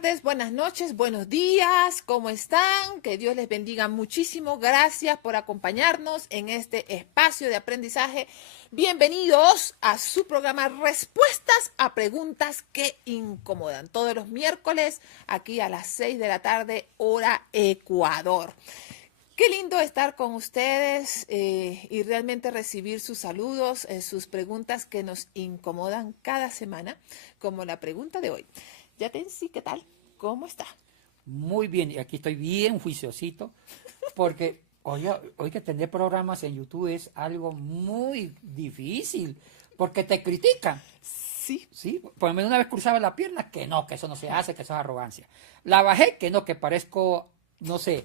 tardes, buenas noches, buenos días, ¿cómo están? Que Dios les bendiga muchísimo. Gracias por acompañarnos en este espacio de aprendizaje. Bienvenidos a su programa Respuestas a Preguntas que Incomodan. Todos los miércoles aquí a las 6 de la tarde, hora Ecuador. Qué lindo estar con ustedes y realmente recibir sus saludos, sus preguntas que nos incomodan cada semana, como la pregunta de hoy. Yatensi, ¿qué tal? ¿Cómo está? Muy bien, y aquí estoy bien juiciosito, porque hoy que tener programas en YouTube es algo muy difícil, porque te critican. Sí. Sí, por lo menos una vez cruzaba la pierna, que no, que eso no se hace, que eso es arrogancia. La bajé, que no, que parezco, no sé.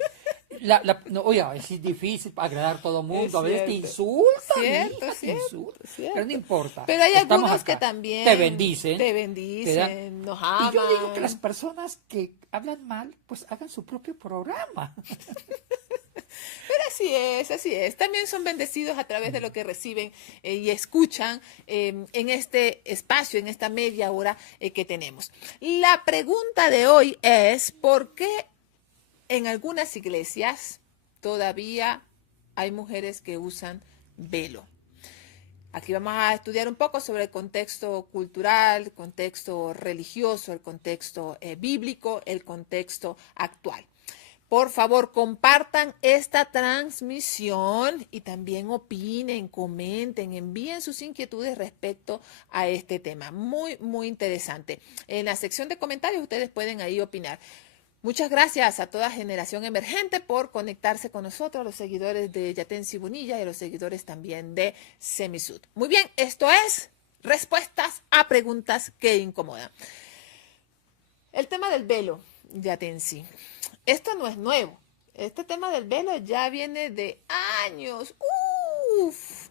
No, oye, es difícil agradar a todo el Es mundo. A veces te cierto. insultan, Cierto, hija, te cierto, insultan. Pero no cierto. importa, Pero hay estamos algunos que acá. Te también bendicen, te te dan. bendicen, nos Y yo digo que las aman. personas que hablan mal, pues hagan su propio programa. Pero así es, así es. También son bendecidos a través de lo que reciben y escuchan en este espacio, en esta media hora que tenemos. La pregunta de hoy es, ¿por qué en algunas iglesias todavía hay mujeres que usan velo? Aquí vamos a estudiar un poco sobre el contexto cultural, el contexto religioso, el contexto bíblico, el contexto actual. Por favor, compartan esta transmisión y también opinen, comenten, envíen sus inquietudes respecto a este tema. Muy, muy interesante. En la sección de comentarios ustedes pueden ahí opinar. Muchas gracias a toda Generación Emergente por conectarse con nosotros, a los seguidores de Yatensi Bonilla y a los seguidores también de Semisud. Muy bien, esto es Respuestas a Preguntas que Incomodan. El tema del velo, Yatensi. Esto no es nuevo. Este tema del velo ya viene de años,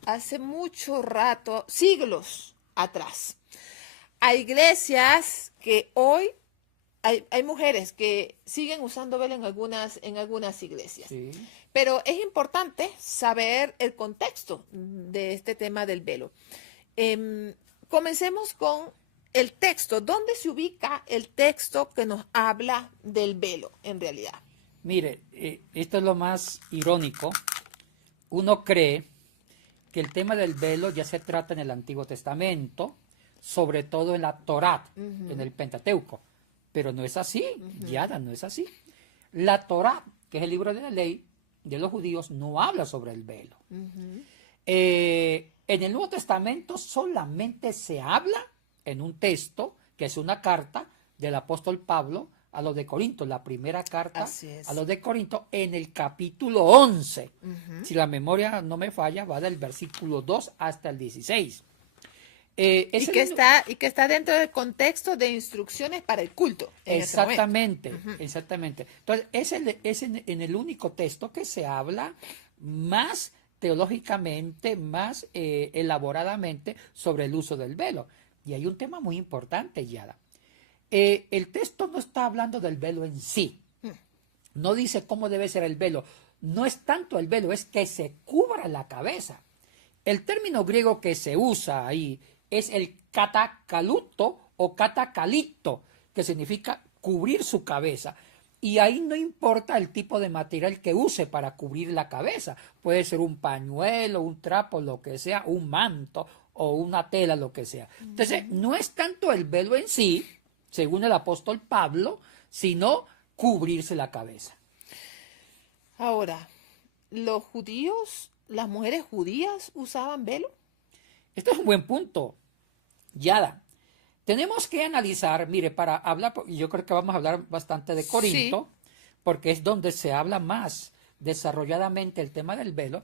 hace mucho rato, siglos atrás. Hay iglesias que hoy hay mujeres que siguen usando velo en algunas iglesias. Sí. Pero es importante saber el contexto de este tema del velo. Comencemos con el texto. ¿Dónde se ubica el texto que nos habla del velo en realidad? Mire, esto es lo más irónico. Uno cree que el tema del velo ya se trata en el Antiguo Testamento, sobre todo en la Torá, en el Pentateuco. Pero no es así, Yada, no es así. La Torá, que es el libro de la ley de los judíos, no habla sobre el velo. En el Nuevo Testamento solamente se habla en un texto, que es una carta del apóstol Pablo a los de Corinto, la primera carta a los de Corinto, en el capítulo 11. Si la memoria no me falla, va del versículo 2 hasta el 16. Y que está dentro del contexto de instrucciones para el culto. Exactamente, exactamente. Entonces, es en el único texto que se habla más teológicamente, más elaboradamente sobre el uso del velo. Y hay un tema muy importante, Yada. El texto no está hablando del velo en sí. No dice cómo debe ser el velo. No es tanto el velo, es que se cubra la cabeza. El término griego que se usa ahí es el catakaluto o catacalito, que significa cubrir su cabeza. Y ahí no importa el tipo de material que use para cubrir la cabeza. Puede ser un pañuelo, un trapo, lo que sea, un manto o una tela, lo que sea. Entonces, no es tanto el velo en sí, según el apóstol Pablo, sino cubrirse la cabeza. Ahora, ¿los judíos, las mujeres judías usaban velo? Este es un buen punto, Yada. Tenemos que analizar, mire, para hablar, yo creo que vamos a hablar bastante de Corinto, porque es donde se habla más desarrolladamente el tema del velo.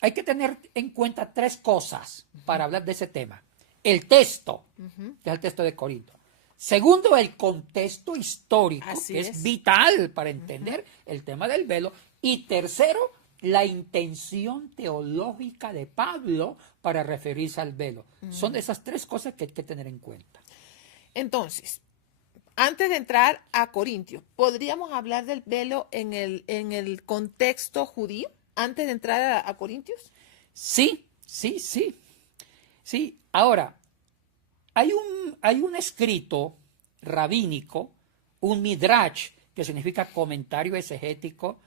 Hay que tener en cuenta tres cosas para hablar de ese tema. El texto, que es el texto de Corinto. Segundo, el contexto histórico, que es vital para entender el tema del velo. Y tercero, la intención teológica de Pablo para referirse al velo. Son esas tres cosas que hay que tener en cuenta. Entonces, antes de entrar a Corintios, ¿podríamos hablar del velo en el contexto judío? Antes de entrar a Corintios. Sí. Ahora, hay un escrito rabínico un midrash, que significa comentario exegético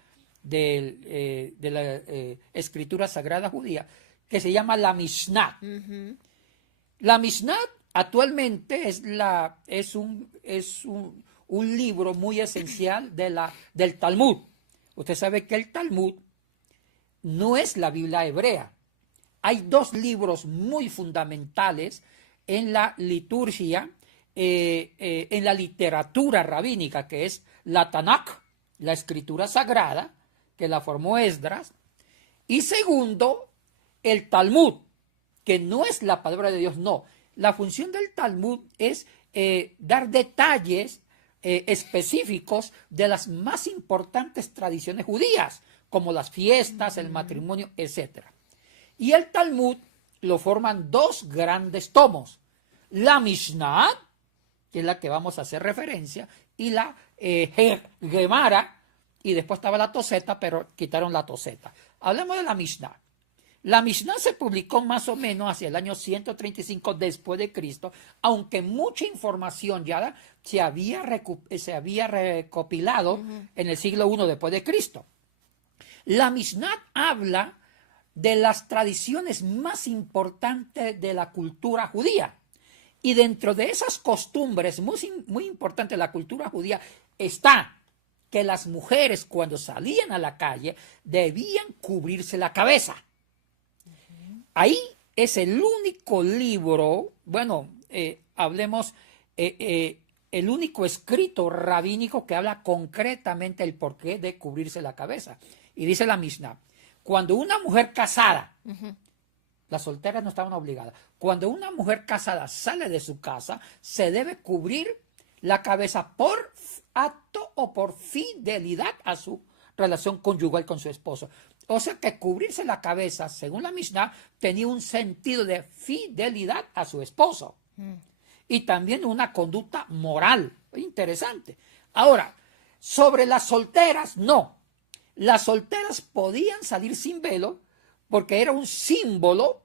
de la escritura sagrada judía, que se llama la Mishnah. La Mishnah actualmente es un libro muy esencial del Talmud. Usted sabe que el Talmud no es la Biblia hebrea. Hay dos libros muy fundamentales en la liturgia, en la literatura rabínica, que es la Tanakh, la escritura sagrada, que la formó Esdras, y segundo, el Talmud, que no es la palabra de Dios, no. La función del Talmud es dar detalles específicos de las más importantes tradiciones judías, como las fiestas, el matrimonio, etc. Y el Talmud lo forman dos grandes tomos, la Mishnah, que es la que vamos a hacer referencia, y la Gemara, y después estaba la Toseta, pero quitaron la Toseta. Hablemos de la Mishnah. La Mishnah se publicó más o menos hacia el año 135 después de Cristo, aunque mucha información ya se había recopilado en el siglo I después de Cristo. La Mishnah habla de las tradiciones más importantes de la cultura judía. Y dentro de esas costumbres muy importantes de la cultura judía está que las mujeres cuando salían a la calle debían cubrirse la cabeza. Ahí es el único libro, hablemos, el único escrito rabínico que habla concretamente el porqué de cubrirse la cabeza. Y dice la Mishnah, cuando una mujer casada, las solteras no estaban obligadas, cuando una mujer casada sale de su casa, se debe cubrir la cabeza por acto o por fidelidad a su relación conyugal con su esposo. O sea que cubrirse la cabeza, según la Mishnah, tenía un sentido de fidelidad a su esposo. Y también una conducta moral. Interesante. Ahora, sobre las solteras, no. Las solteras podían salir sin velo porque era un símbolo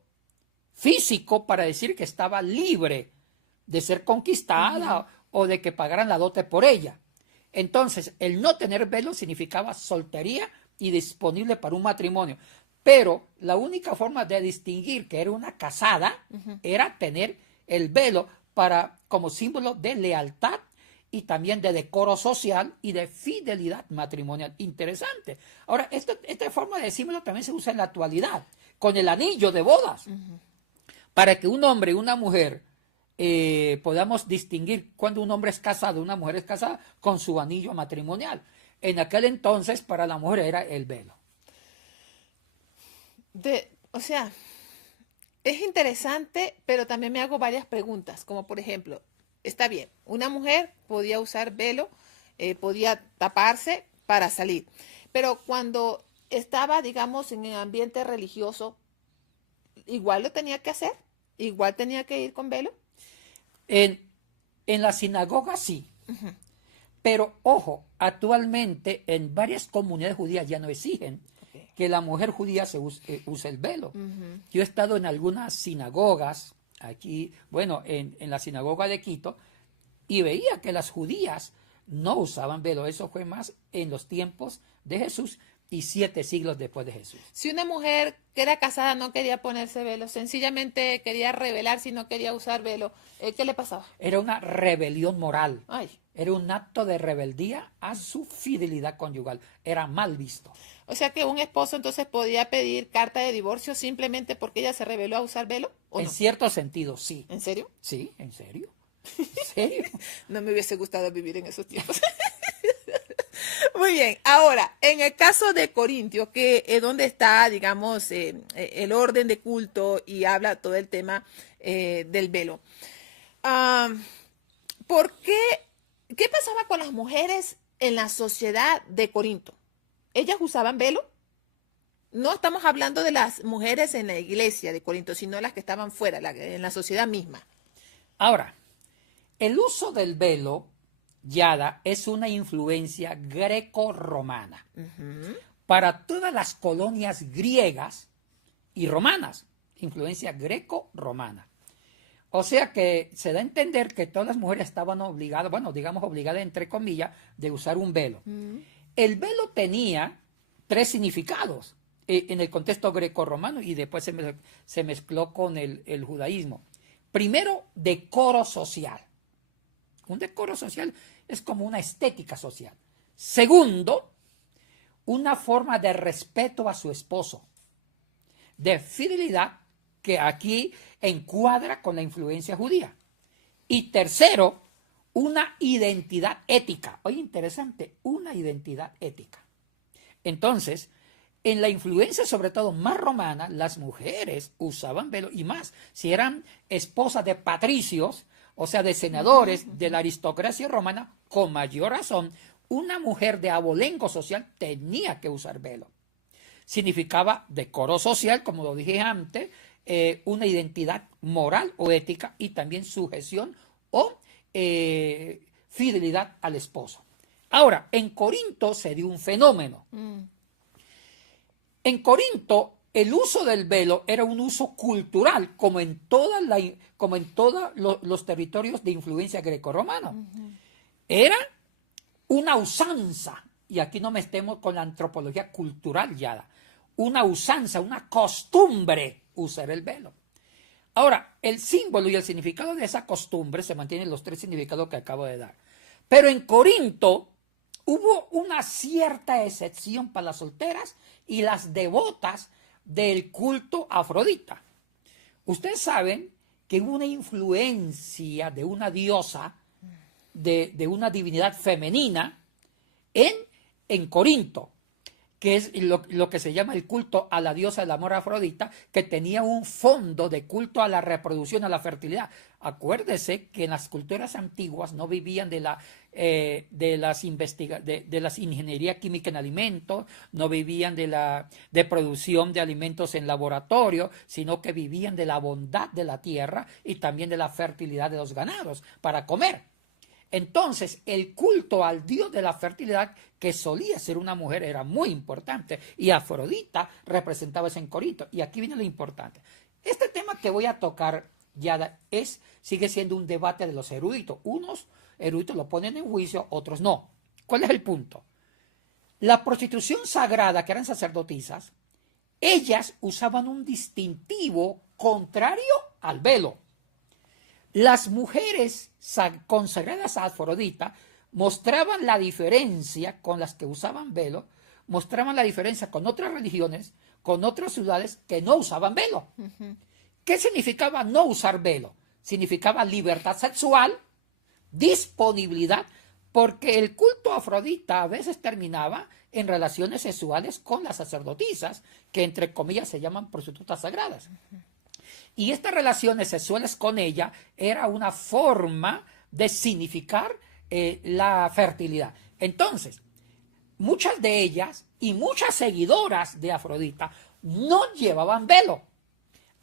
físico para decir que estaba libre de ser conquistada o de que pagaran la dote por ella. Entonces, el no tener velo significaba soltería y disponible para un matrimonio. Pero la única forma de distinguir que era una casada era tener el velo como símbolo de lealtad y también de decoro social y de fidelidad matrimonial. Interesante. Ahora, esta forma de símbolo también se usa en la actualidad, con el anillo de bodas, para que un hombre y una mujer podamos distinguir cuando un hombre es casado, una mujer es casada, con su anillo matrimonial. En aquel entonces, para la mujer era el velo. O sea, es interesante, pero también me hago varias preguntas, como por ejemplo, está bien, una mujer podía usar velo, podía taparse para salir, pero cuando estaba, digamos, en el ambiente religioso, igual lo tenía que hacer, igual tenía que ir con velo. En la sinagoga sí. Pero, ojo, actualmente en varias comunidades judías ya no exigen que la mujer judía use el velo. Yo he estado en algunas sinagogas, aquí, en la sinagoga de Quito, y veía que las judías no usaban velo. Eso fue más en los tiempos de Jesús y 7 siglos después de Jesús. Si una mujer que era casada no quería ponerse velo, sencillamente quería rebelarse y no quería usar velo, ¿qué le pasaba? Era una rebelión moral. Ay. Era un acto de rebeldía a su fidelidad conyugal. Era mal visto. O sea que un esposo entonces podía pedir carta de divorcio simplemente porque ella se rebeló a usar velo, ¿o en no? cierto sentido, sí. ¿En serio? Sí, ¿en serio? ¿En serio? No me hubiese gustado vivir en esos tiempos. Muy bien, ahora, en el caso de Corintio, que es donde está, digamos, el orden de culto y habla todo el tema del velo. ¿Por qué pasaba con las mujeres en la sociedad de Corinto? ¿Ellas usaban velo? No estamos hablando de las mujeres en la iglesia de Corinto, sino las que estaban fuera, en la sociedad misma. Ahora, el uso del velo, Yada, es una influencia greco-romana para todas las colonias griegas y romanas, influencia greco-romana. O sea que se da a entender que todas las mujeres estaban obligadas, bueno, digamos obligadas entre comillas, de usar un velo. El velo tenía tres significados en el contexto grecorromano y después se mezcló con el judaísmo. Primero, decoro social. Un decoro social es como una estética social. Segundo, una forma de respeto a su esposo, de fidelidad que aquí encuadra con la influencia judía. Y tercero, una identidad ética. Oye, interesante, una identidad ética. Entonces, en la influencia sobre todo más romana, las mujeres usaban velo y más. Si eran esposas de patricios, o sea, de senadores de la aristocracia romana, con mayor razón, una mujer de abolengo social tenía que usar velo. Significaba decoro social, como lo dije antes, una identidad moral o ética y también sujeción o fidelidad al esposo. Ahora, en Corinto se dio un fenómeno. En Corinto, el uso del velo era un uso cultural, como en todos los territorios de influencia grecorromana. Era una usanza, y aquí no metemos con la antropología cultural ya, una usanza, una costumbre usar el velo. Ahora, el símbolo y el significado de esa costumbre se mantienen los tres significados que acabo de dar. Pero en Corinto hubo una cierta excepción para las solteras y las devotas del culto a Afrodita. Ustedes saben que hubo una influencia de una diosa, de una divinidad femenina en Corinto, que es lo que se llama el culto a la diosa del amor Afrodita, que tenía un fondo de culto a la reproducción, a la fertilidad. Acuérdese que en las culturas antiguas no vivían de las ingeniería química en alimentos, no vivían de producción de alimentos en laboratorio, sino que vivían de la bondad de la tierra y también de la fertilidad de los ganados para comer. Entonces, el culto al dios de la fertilidad, que solía ser una mujer, era muy importante. Y Afrodita representaba eso en Corinto. Y aquí viene lo importante. Este tema que voy a tocar ya sigue siendo un debate de los eruditos. Unos eruditos lo ponen en juicio, otros no. ¿Cuál es el punto? La prostitución sagrada, que eran sacerdotisas, ellas usaban un distintivo contrario al velo. Las mujeres consagradas a Afrodita mostraban la diferencia con las que usaban velo, mostraban la diferencia con otras religiones, con otras ciudades que no usaban velo. ¿Qué significaba no usar velo? Significaba libertad sexual, disponibilidad, porque el culto a Afrodita a veces terminaba en relaciones sexuales con las sacerdotisas, que entre comillas se llaman prostitutas sagradas. Y estas relaciones sexuales con ella era una forma de significar la fertilidad. Entonces, muchas de ellas y muchas seguidoras de Afrodita no llevaban velo.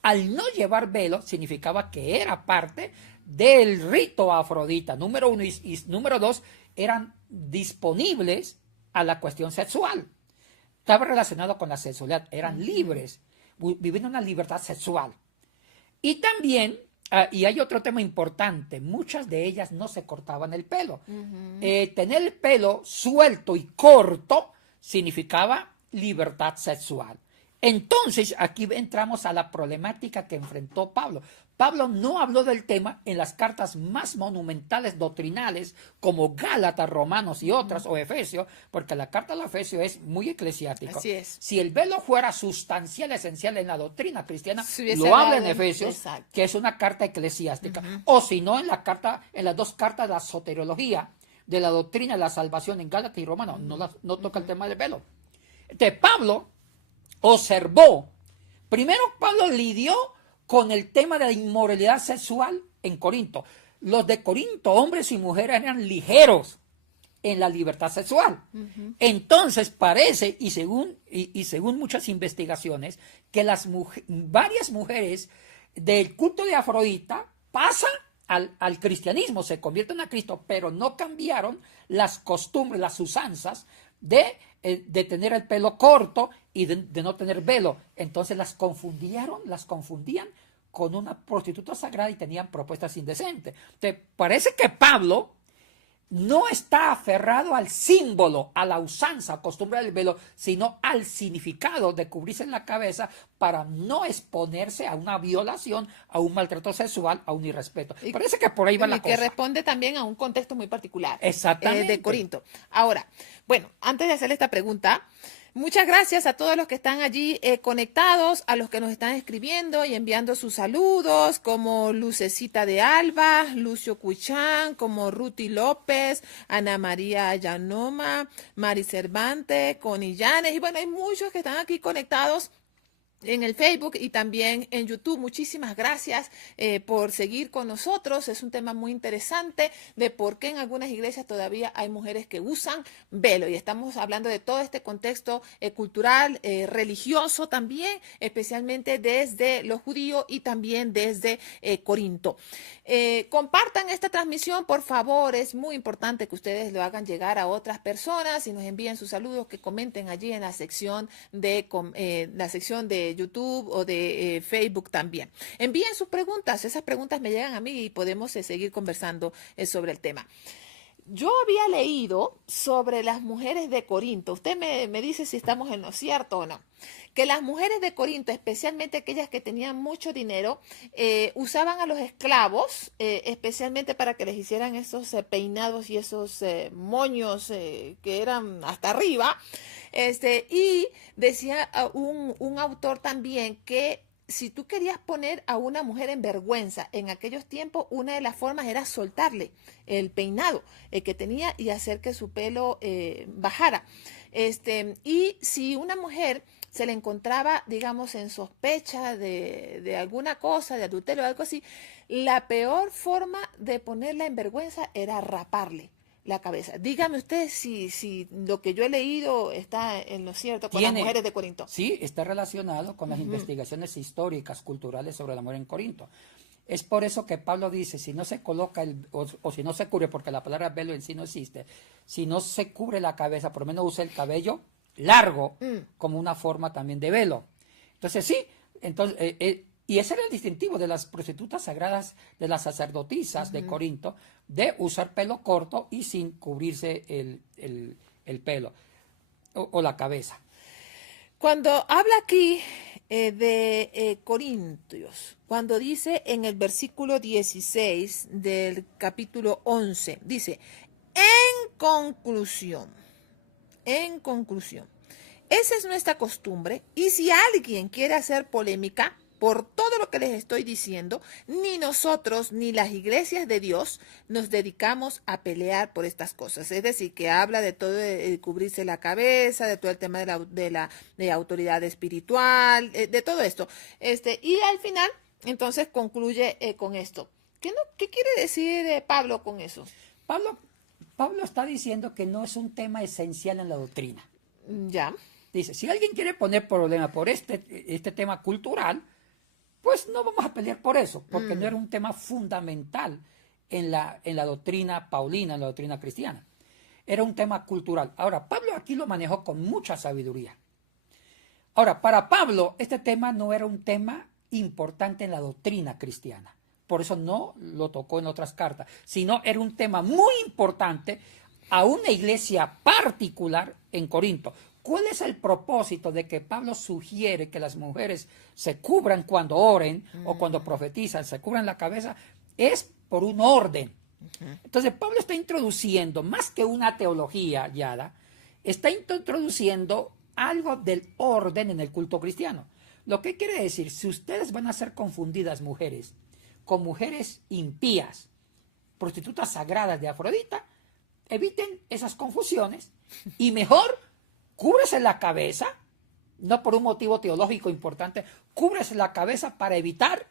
Al no llevar velo significaba que era parte del rito Afrodita. Número uno y número dos, eran disponibles a la cuestión sexual. Estaba relacionado con la sexualidad, eran libres, viviendo una libertad sexual. Y también, y hay otro tema importante, muchas de ellas no se cortaban el pelo. Tener el pelo suelto y corto significaba libertad sexual. Entonces, aquí entramos a la problemática que enfrentó Pablo. Pablo no habló del tema en las cartas más monumentales doctrinales como Gálatas, Romanos y otras, o Efesios, porque la carta de Efesios es muy eclesiástica. Así es. Si el velo fuera sustancial, esencial en la doctrina cristiana, lo habla en Efesios, exacto, que es una carta eclesiástica. O si no, en las dos cartas de la soteriología, de la doctrina de la salvación en Gálatas y Romanos, no toca el tema del velo. Entonces, Pablo observó, primero Pablo lidió con el tema de la inmoralidad sexual en Corinto. Los de Corinto, hombres y mujeres, eran ligeros en la libertad sexual. Entonces parece, y según muchas investigaciones, que varias mujeres del culto de Afrodita pasan al cristianismo, se convierten a Cristo, pero no cambiaron las costumbres, las usanzas de tener el pelo corto y de no tener velo. Entonces las confundían con una prostituta sagrada y tenían propuestas indecentes. Entonces, parece que Pablo no está aferrado al símbolo, a la usanza, a costumbre del velo, sino al significado de cubrirse en la cabeza para no exponerse a una violación, a un maltrato sexual, a un irrespeto. Parece que por ahí va la cosa. Que responde también a un contexto muy particular. Exactamente. De Corinto. Ahora, bueno, antes de hacerle esta pregunta, muchas gracias a todos los que están allí conectados, a los que nos están escribiendo y enviando sus saludos, como Lucecita de Alba, Lucio Cuchán, como Ruti López, Ana María Llanoma, Mari Cervantes, Connie Llanes, y bueno, hay muchos que están aquí conectados en el Facebook y también en YouTube. Muchísimas gracias por seguir con nosotros. Es un tema muy interesante de por qué en algunas iglesias todavía hay mujeres que usan velo, y estamos hablando de todo este contexto cultural, religioso también, especialmente desde los judíos y también desde Corinto. Compartan esta transmisión, por favor. Es muy importante que ustedes lo hagan llegar a otras personas y nos envíen sus saludos, que comenten allí en la sección de YouTube o de Facebook también. Envíen sus preguntas, esas preguntas me llegan a mí y podemos seguir conversando sobre el tema. Yo había leído sobre las mujeres de Corinto. Usted me dice si estamos en lo cierto o no. Que las mujeres de Corinto, especialmente aquellas que tenían mucho dinero, usaban a los esclavos, especialmente para que les hicieran esos peinados y esos moños que eran hasta arriba. Y decía un autor también que si tú querías poner a una mujer en vergüenza en aquellos tiempos, una de las formas era soltarle el peinado que tenía y hacer que su pelo bajara. Y si una mujer se le encontraba, digamos, en sospecha de alguna cosa, de adulterio o algo así, la peor forma de ponerla en vergüenza era raparle la cabeza. Dígame usted si lo que yo he leído está en lo cierto con las mujeres de Corinto. Sí, está relacionado con las investigaciones históricas, culturales sobre la mujer en Corinto. Es por eso que Pablo dice, si no se coloca o si no se cubre, porque la palabra velo en sí no existe, si no se cubre la cabeza, por lo menos usa el cabello largo como una forma también de velo. Entonces sí, y ese era el distintivo de las prostitutas sagradas, de las sacerdotisas de Corinto, de usar pelo corto y sin cubrirse el pelo o la cabeza. Cuando habla aquí de Corintios, cuando dice en el versículo 16 del capítulo 11, dice, en conclusión, esa es nuestra costumbre, y si alguien quiere hacer polémica por todo lo que les estoy diciendo, ni nosotros ni las iglesias de Dios nos dedicamos a pelear por estas cosas. Es decir, que habla de todo, de cubrirse la cabeza, de todo el tema de la autoridad espiritual, de todo esto. Y al final, entonces concluye con esto. ¿Qué quiere decir Pablo con eso? Pablo está diciendo que no es un tema esencial en la doctrina. Ya. Dice, si alguien quiere poner problema por este tema cultural, pues no vamos a pelear por eso, porque no era un tema fundamental en la doctrina paulina, en la doctrina cristiana. Era un tema cultural. Ahora, Pablo aquí lo manejó con mucha sabiduría. Ahora, para Pablo, este tema no era un tema importante en la doctrina cristiana. Por eso no lo tocó en otras cartas, sino era un tema muy importante a una iglesia particular en Corinto. ¿Cuál es el propósito de que Pablo sugiere que las mujeres se cubran cuando oren o cuando profetizan, se cubran la cabeza? Es por un orden. Entonces, Pablo está introduciendo, más que una teología, Yada, está introduciendo algo del orden en el culto cristiano. Lo que quiere decir, si ustedes van a ser confundidas mujeres con mujeres impías, prostitutas sagradas de Afrodita, eviten esas confusiones y mejor cúbrese la cabeza, no por un motivo teológico importante, cúbrese la cabeza para evitar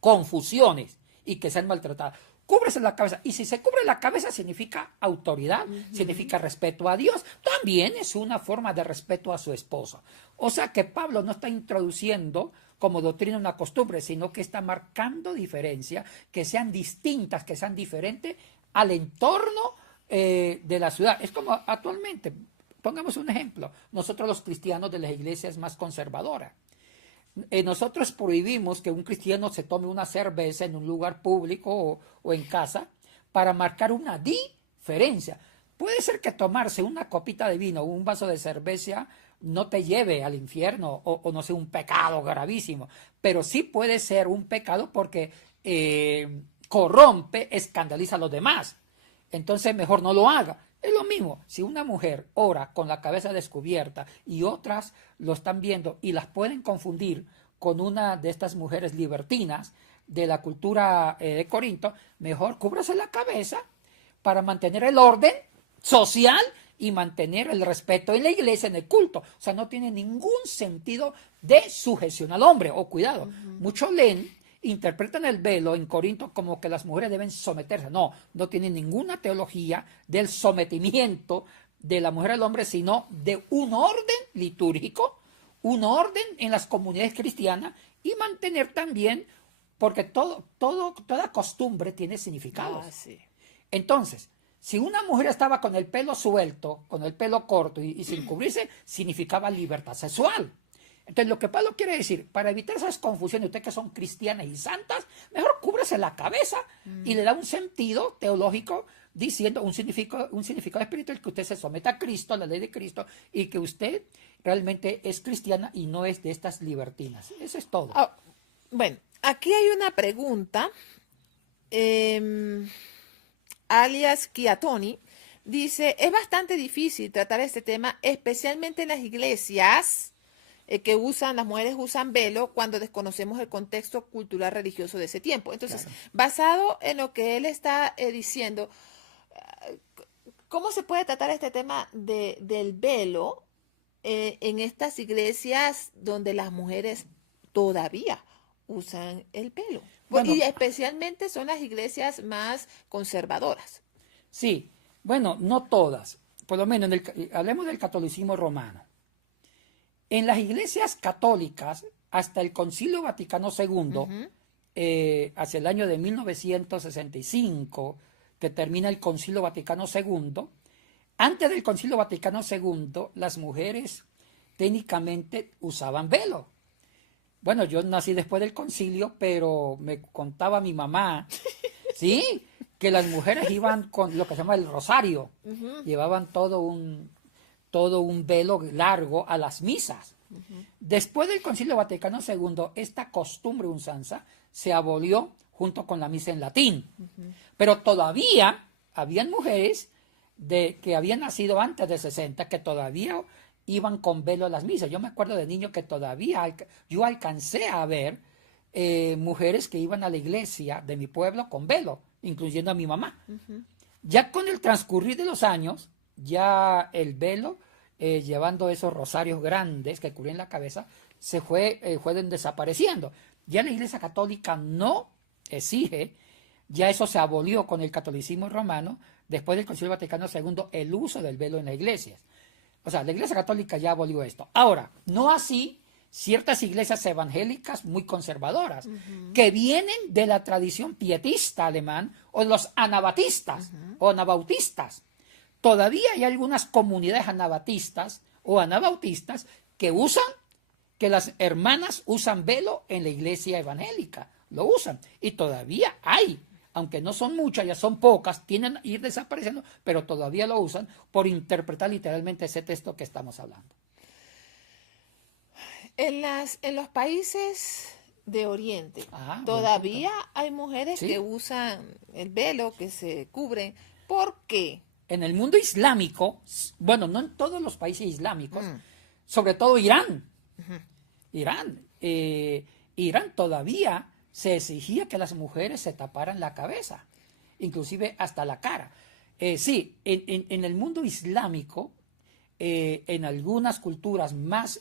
confusiones y que sean maltratadas. Cúbrese la cabeza. Y si se cubre la cabeza significa autoridad, significa respeto a Dios. También es una forma de respeto a su esposa. O sea que Pablo no está introduciendo como doctrina una costumbre, sino que está marcando diferencias que sean distintas, que sean diferentes al entorno de la ciudad. Es como actualmente. Pongamos un ejemplo, nosotros los cristianos de las iglesias más conservadoras. Nosotros prohibimos que un cristiano se tome una cerveza en un lugar público o en casa para marcar una diferencia. Puede ser que tomarse una copita de vino o un vaso de cerveza no te lleve al infierno o no sea un pecado gravísimo, pero sí puede ser un pecado porque corrompe, escandaliza a los demás. Entonces mejor no lo haga. Es lo mismo, si una mujer ora con la cabeza descubierta y otras lo están viendo y las pueden confundir con una de estas mujeres libertinas de la cultura de Corinto, mejor cúbrase la cabeza para mantener el orden social y mantener el respeto en la iglesia, en el culto. O sea, no tiene ningún sentido de sujeción al hombre. O cuidado, muchos leen, interpretan el velo en Corinto como que las mujeres deben someterse. No, no tiene ninguna teología del sometimiento de la mujer al hombre, sino de un orden litúrgico, un orden en las comunidades cristianas y mantener también, porque toda costumbre tiene significados. Sí. Entonces, si una mujer estaba con el pelo suelto, con el pelo corto y sin cubrirse, significaba libertad sexual. Entonces, lo que Pablo quiere decir, para evitar esas confusiones, ustedes que son cristianas y santas, mejor cúbrese la cabeza y le da un sentido teológico diciendo un significado espiritual, que usted se someta a Cristo, a la ley de Cristo, y que usted realmente es cristiana y no es de estas libertinas. Eso es todo. Bueno, aquí hay una pregunta. Alias Chiatoni dice, es bastante difícil tratar este tema, especialmente en las iglesias que las mujeres usan velo cuando desconocemos el contexto cultural religioso de ese tiempo. Entonces, claro, basado en lo que él está diciendo, ¿cómo se puede tratar este tema del velo en estas iglesias donde las mujeres todavía usan el velo? Bueno, y especialmente son las iglesias más conservadoras. Sí, bueno, no todas. Por lo menos, hablemos del catolicismo romano. En las iglesias católicas, hasta el Concilio Vaticano II, hacia el año de 1965, que termina el Concilio Vaticano II, antes del Concilio Vaticano II, las mujeres técnicamente usaban velo. Bueno, yo nací después del concilio, pero me contaba mi mamá, ¿sí?, que las mujeres iban con lo que se llama el rosario, llevaban todo un velo largo a las misas. Después del Concilio Vaticano II, esta costumbre usanza se abolió junto con la misa en latín. Pero todavía habían mujeres que habían nacido antes de 60 que todavía iban con velo a las misas. Yo me acuerdo de niño que todavía yo alcancé a ver mujeres que iban a la iglesia de mi pueblo con velo, incluyendo a mi mamá. Ya con el transcurrir de los años, ya el velo, llevando esos rosarios grandes que cubrían la cabeza, fueron desapareciendo. Ya la Iglesia Católica no exige, ya eso se abolió con el catolicismo romano, después del Concilio Vaticano II, el uso del velo en las iglesias. O sea, la Iglesia Católica ya abolió esto. Ahora, no así ciertas iglesias evangélicas muy conservadoras, que vienen de la tradición pietista alemán o de los anabatistas o anabautistas. Todavía hay algunas comunidades anabatistas o anabautistas que las hermanas usan velo en la iglesia evangélica. Lo usan. Y todavía hay, aunque no son muchas, ya son pocas, tienden a ir desapareciendo, pero todavía lo usan por interpretar literalmente ese texto que estamos hablando. En los países de Oriente, todavía hay mujeres que usan el velo, que se cubren. ¿Por qué? En el mundo islámico, bueno, no en todos los países islámicos, sobre todo Irán. Irán todavía se exigía que las mujeres se taparan la cabeza, inclusive hasta la cara. Sí, en el mundo islámico, en algunas culturas más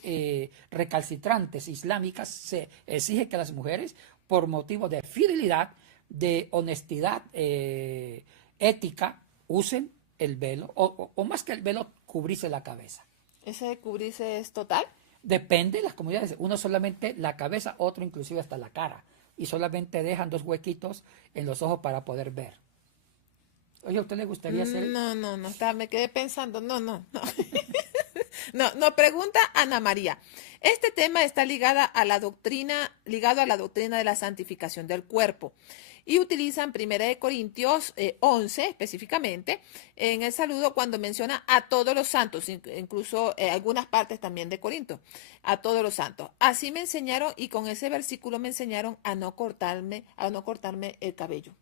recalcitrantes islámicas, se exige que las mujeres, por motivo de fidelidad, de honestidad ética, usen el velo, o más que el velo, cubrirse la cabeza. ¿Ese cubrirse es total? Depende de las comunidades. Uno solamente la cabeza, otro inclusive hasta la cara. Y solamente dejan 2 huequitos en los ojos para poder ver. Oye, ¿a usted le gustaría hacer? No, me quedé pensando, no. No, nos pregunta Ana María. Este tema está ligado a la doctrina de la santificación del cuerpo. Y utilizan 1 Corintios 11 específicamente en el saludo cuando menciona a todos los santos, incluso algunas partes también de Corinto, a todos los santos. Así me enseñaron y con ese versículo me enseñaron a no cortarme el cabello.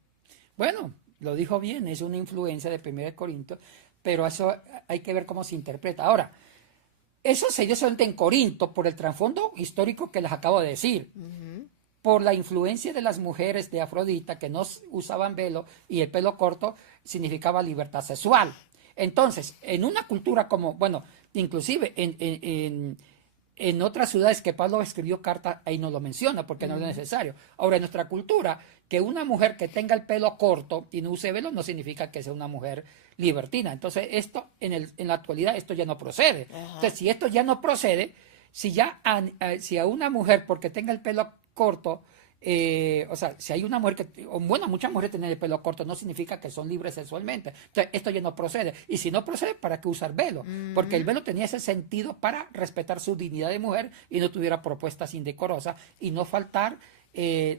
Bueno, lo dijo bien, es una influencia de 1 Corintios, pero eso hay que ver cómo se interpreta. Ahora, eso se dio solamente en Corinto por el trasfondo histórico que les acabo de decir. Por la influencia de las mujeres de Afrodita que no usaban velo y el pelo corto significaba libertad sexual. Entonces, en una cultura como, bueno, inclusive en otras ciudades que Pablo escribió cartas, ahí no lo menciona porque no es necesario. Ahora, en nuestra cultura, que una mujer que tenga el pelo corto y no use velo no significa que sea una mujer libertina. Entonces, esto en la actualidad, esto ya no procede. Ajá. Entonces, si esto ya no procede, si a una mujer porque tenga el pelo corto, o sea, si hay una mujer muchas mujeres tienen el pelo corto, no significa que son libres sexualmente. Entonces, esto ya no procede. Y si no procede, ¿para qué usar velo? Porque el velo tenía ese sentido para respetar su dignidad de mujer y no tuviera propuestas indecorosas y no faltar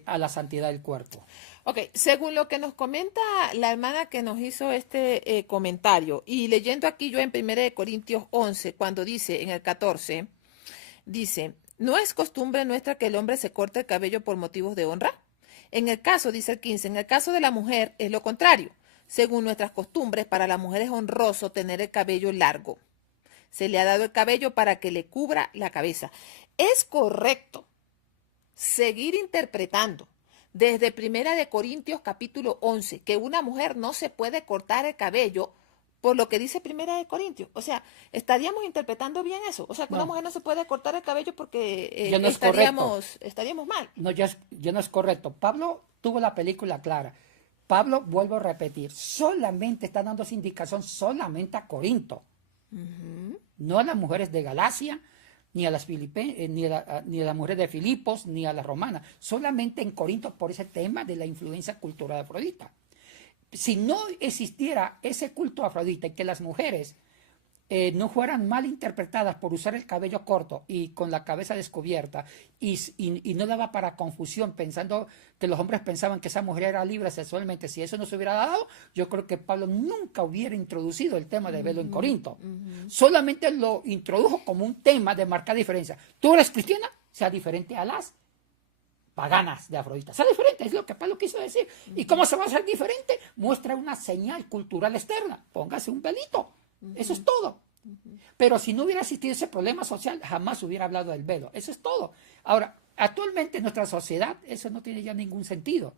a la santidad del cuerpo. Ok, según lo que nos comenta la hermana que nos hizo este comentario, y leyendo aquí yo en 1 Corintios 11, cuando dice en el 14, dice, ¿no es costumbre nuestra que el hombre se corte el cabello por motivos de honra? En el caso, dice el 15, en el caso de la mujer es lo contrario. Según nuestras costumbres, para la mujer es honroso tener el cabello largo. Se le ha dado el cabello para que le cubra la cabeza. Es correcto seguir interpretando desde 1 Corintios capítulo 11 que una mujer no se puede cortar el cabello por lo que dice 1 Corintios. O sea, estaríamos interpretando bien eso. O sea, que una mujer no se puede cortar el cabello porque Ya no es estaríamos mal. No, ya no es correcto. Pablo tuvo la película clara. Pablo, vuelvo a repetir, solamente está dando esa indicación solamente a Corinto. No a las mujeres de Galacia, ni a las ni a las mujeres de Filipos, ni a las romanas. Solamente en Corinto por ese tema de la influencia cultural de Afrodita. Si no existiera ese culto a Afrodita y que las mujeres no fueran mal interpretadas por usar el cabello corto y con la cabeza descubierta y no daba para confusión pensando que los hombres pensaban que esa mujer era libre sexualmente, si eso no se hubiera dado, yo creo que Pablo nunca hubiera introducido el tema del velo en Corinto. Solamente lo introdujo como un tema de marcar diferencia. Tú eres cristiana, sea diferente a las paganas de Afrodita. Sea diferente, es lo que Pablo quiso decir. ¿Y cómo se va a hacer diferente? Muestra una señal cultural externa. Póngase un velito. Eso es todo. Pero si no hubiera existido ese problema social, jamás hubiera hablado del velo. Eso es todo. Ahora, actualmente en nuestra sociedad eso no tiene ya ningún sentido.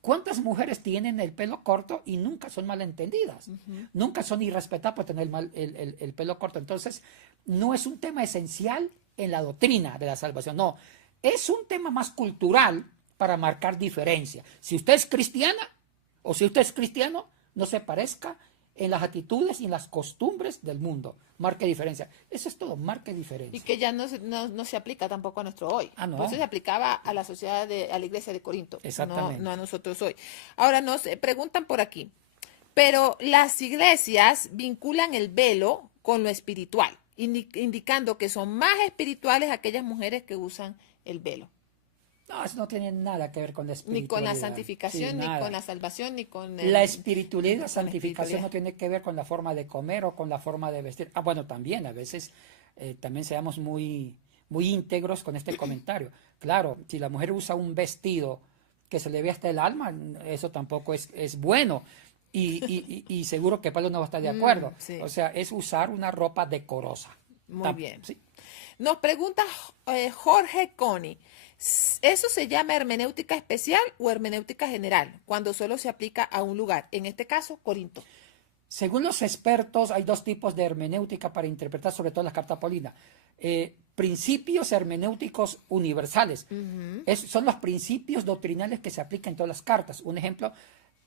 ¿Cuántas mujeres tienen el pelo corto y nunca son malentendidas? Nunca son irrespetadas por tener el pelo corto. Entonces, no es un tema esencial en la doctrina de la salvación. No, es un tema más cultural para marcar diferencia. Si usted es cristiana o si usted es cristiano, no se parezca en las actitudes y en las costumbres del mundo. Marque diferencia. Eso es todo, marque diferencia. Y que ya no se aplica tampoco a nuestro hoy. Ah, no. Por eso se aplicaba a la sociedad, a la iglesia de Corinto. Exactamente. No a nosotros hoy. Ahora nos preguntan por aquí, pero las iglesias vinculan el velo con lo espiritual, indicando que son más espirituales aquellas mujeres que usan el velo. No, eso no tiene nada que ver con la espiritualidad. Ni con la santificación, Sí, ni nada. con la salvación, ni con... La espiritualidad y la santificación espiritualidad. no tiene que ver con la forma de comer o con la forma de vestir. Ah, bueno, también a veces también seamos muy íntegros con este comentario. Claro, si la mujer usa un vestido que se le ve hasta el alma, eso tampoco es bueno. Y seguro que Pablo no va a estar de acuerdo. Sí. O sea, es usar una ropa decorosa. Muy bien. Sí. Nos pregunta Jorge Coni, ¿eso se llama hermenéutica especial o hermenéutica general cuando solo se aplica a un lugar? En este caso, Corinto. Según los expertos, hay dos tipos de hermenéutica para interpretar sobre todo las cartas paulinas. Principios hermenéuticos universales. Son los principios doctrinales que se aplican en todas las cartas. Un ejemplo,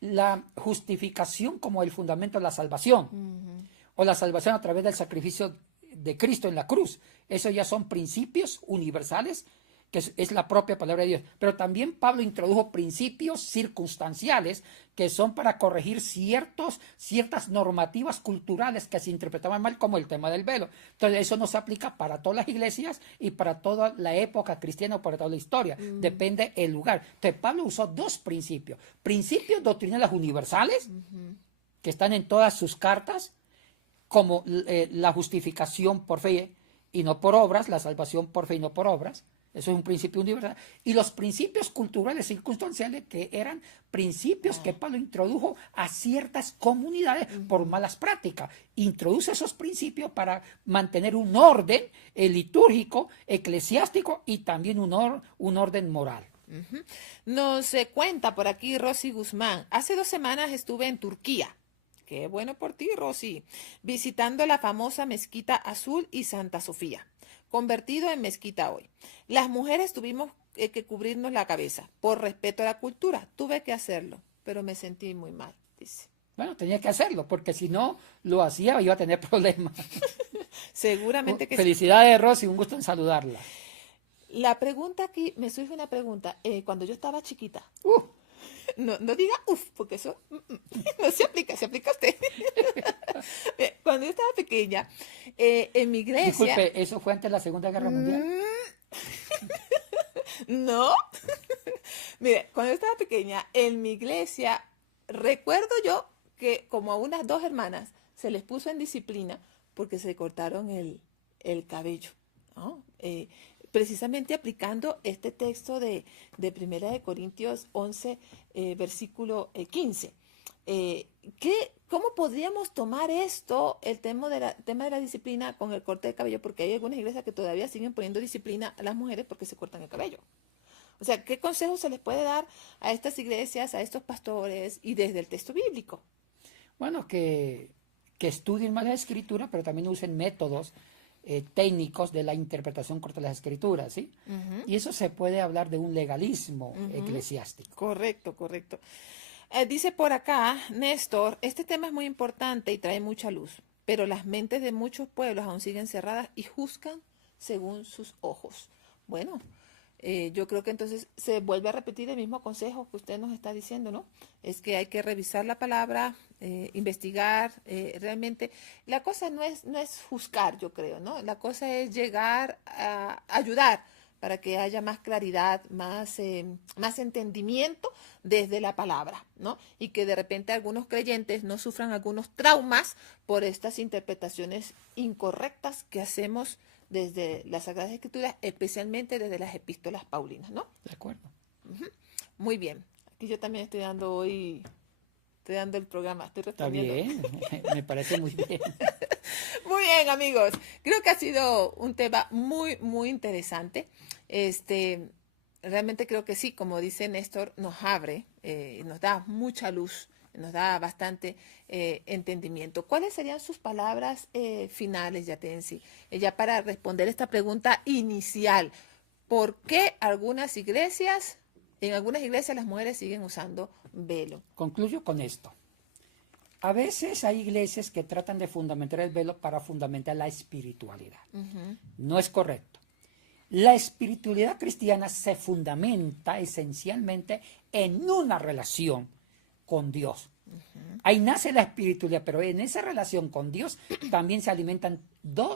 la justificación como el fundamento de la salvación. O la salvación a través del sacrificio de Cristo en la cruz. Esos ya son principios universales que es la propia palabra de Dios. Pero también Pablo introdujo principios circunstanciales que son para corregir ciertas normativas culturales que se interpretaban mal, como el tema del velo. Entonces eso no se aplica para todas las iglesias y para toda la época cristiana o para toda la historia. Depende el lugar. Entonces Pablo usó dos principios. Principios doctrinales universales, que están en todas sus cartas, como la justificación por fe y no por obras, la salvación por fe y no por obras. Eso es un principio universal. Y los principios culturales circunstanciales, que eran principios que Pablo introdujo a ciertas comunidades por malas prácticas. Introduce esos principios para mantener un orden litúrgico, eclesiástico y también un orden moral. Nos cuenta por aquí Rosy Guzmán. Hace 2 semanas estuve en Turquía. Qué bueno por ti, Rosy. Visitando la famosa Mezquita Azul y Santa Sofía, convertido en mezquita hoy. Las mujeres tuvimos que cubrirnos la cabeza. Por respeto a la cultura, tuve que hacerlo, pero me sentí muy mal, dice. Bueno, tenía que hacerlo, porque si no lo hacía iba a tener problemas. Seguramente que sí. Felicidades, Rosy, un gusto en saludarla. La pregunta aquí, me surge una pregunta. Cuando yo estaba chiquita, no diga porque eso no se aplica a usted. Cuando yo estaba pequeña, en mi iglesia... Disculpe, ¿eso fue antes de la Segunda Guerra Mundial? No. Mire, cuando yo estaba pequeña, en mi iglesia, recuerdo yo que como a unas 2 hermanas se les puso en disciplina porque se cortaron el cabello, ¿no? Precisamente aplicando este texto de Primera de Corintios 11, versículo 15. ¿Cómo podríamos tomar esto, el tema de la disciplina, con el corte de cabello? Porque hay algunas iglesias que todavía siguen poniendo disciplina a las mujeres porque se cortan el cabello. O sea, ¿qué consejos se les puede dar a estas iglesias, a estos pastores y desde el texto bíblico? Bueno, que estudien más la Escritura, pero también usen métodos técnicos de la interpretación corta de las Escrituras, ¿sí? Y eso se puede hablar de un legalismo eclesiástico. Correcto. Dice por acá, Néstor, este tema es muy importante y trae mucha luz, pero las mentes de muchos pueblos aún siguen cerradas y juzgan según sus ojos. Bueno, yo creo que entonces se vuelve a repetir el mismo consejo que usted nos está diciendo, ¿no? Es que hay que revisar la palabra, investigar, realmente. La cosa no es juzgar, yo creo, ¿no? La cosa es llegar a ayudar para que haya más claridad, más entendimiento desde la palabra, ¿no? Y que de repente algunos creyentes no sufran algunos traumas por estas interpretaciones incorrectas que hacemos desde las Sagradas Escrituras, especialmente desde las epístolas paulinas, ¿no? De acuerdo. Muy bien. Aquí yo también estoy dando el programa, estoy Está respondiendo. bien, me parece muy bien. Muy bien, amigos. Creo que ha sido un tema muy, muy interesante. Realmente creo que sí, como dice Néstor, nos abre, nos da mucha luz, nos da bastante entendimiento. ¿Cuáles serían sus palabras finales, Yatensi? Ya para responder esta pregunta inicial. ¿Por qué en algunas iglesias las mujeres siguen usando velo? Concluyo con esto. A veces hay iglesias que tratan de fundamentar el velo para fundamentar la espiritualidad. No es correcto. La espiritualidad cristiana se fundamenta esencialmente en una relación con Dios. Ahí nace la espiritualidad, pero en esa relación con Dios también se alimentan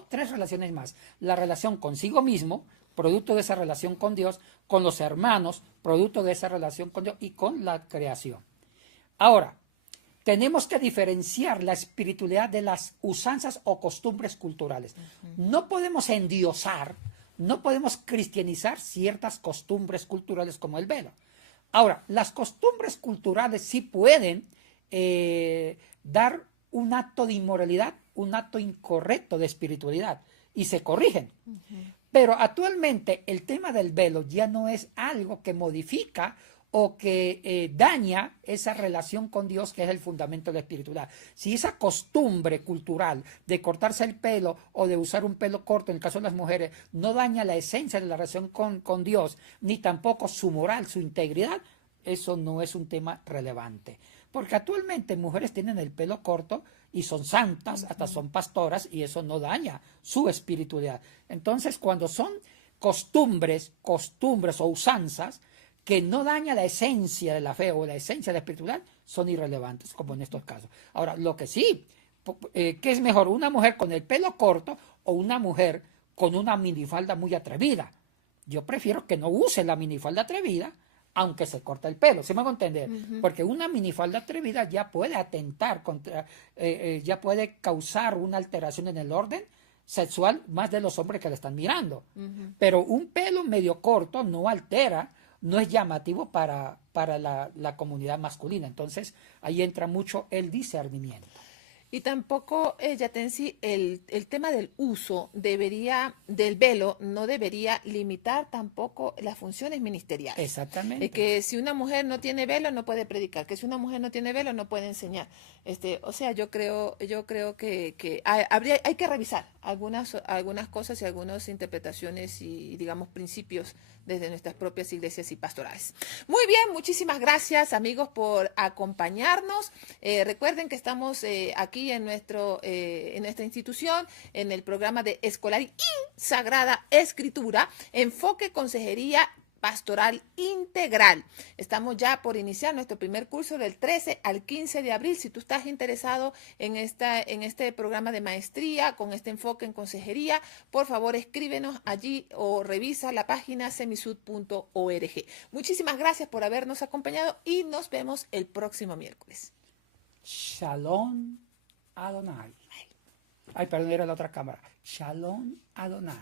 3 relaciones más. La relación consigo mismo, producto de esa relación con Dios, con los hermanos, producto de esa relación con Dios y con la creación. Ahora, tenemos que diferenciar la espiritualidad de las usanzas o costumbres culturales. No podemos endiosar, no podemos cristianizar ciertas costumbres culturales como el velo. Ahora, las costumbres culturales sí pueden dar un acto de inmoralidad, un acto incorrecto de espiritualidad, y se corrigen. Pero actualmente el tema del velo ya no es algo que modifica o que daña esa relación con Dios, que es el fundamento de la espiritualidad. Si esa costumbre cultural de cortarse el pelo o de usar un pelo corto, en el caso de las mujeres, no daña la esencia de la relación con Dios, ni tampoco su moral, su integridad, eso no es un tema relevante. Porque actualmente mujeres tienen el pelo corto y son santas, hasta son pastoras, y eso no daña su espiritualidad. Entonces, cuando son costumbres o usanzas que no daña la esencia de la fe o la esencia de la espiritualidad, son irrelevantes, como en estos casos. Ahora, lo que sí, ¿qué es mejor? ¿Una mujer con el pelo corto o una mujer con una minifalda muy atrevida? Yo prefiero que no use la minifalda atrevida, aunque se corta el pelo, ¿sí me hago entender? Porque una minifalda atrevida ya puede atentar contra, ya puede causar una alteración en el orden sexual más de los hombres que le están mirando. Pero un pelo medio corto no altera, no es llamativo para la comunidad masculina. Entonces, ahí entra mucho el discernimiento. Y tampoco, Yatensi, el tema del uso del velo no debería limitar tampoco las funciones ministeriales. Exactamente. Que si una mujer no tiene velo no puede predicar, que si una mujer no tiene velo no puede enseñar. O sea, yo creo que hay que revisar algunas cosas y algunas interpretaciones y, digamos, principios desde nuestras propias iglesias y pastorales. Muy bien, muchísimas gracias, amigos, por acompañarnos. Recuerden que estamos aquí en nuestra institución, en el programa de Escolar y Sagrada Escritura, Enfoque Consejería Pastoral Integral. Estamos ya por iniciar nuestro primer curso del 13 al 15 de abril. Si tú estás interesado en este programa de maestría con este enfoque en consejería, por favor escríbenos allí o revisa la página semisud.org. Muchísimas gracias por habernos acompañado y nos vemos el próximo miércoles. Shalom Adonai. Ay, perdón, era la otra cámara. Shalom Adonai.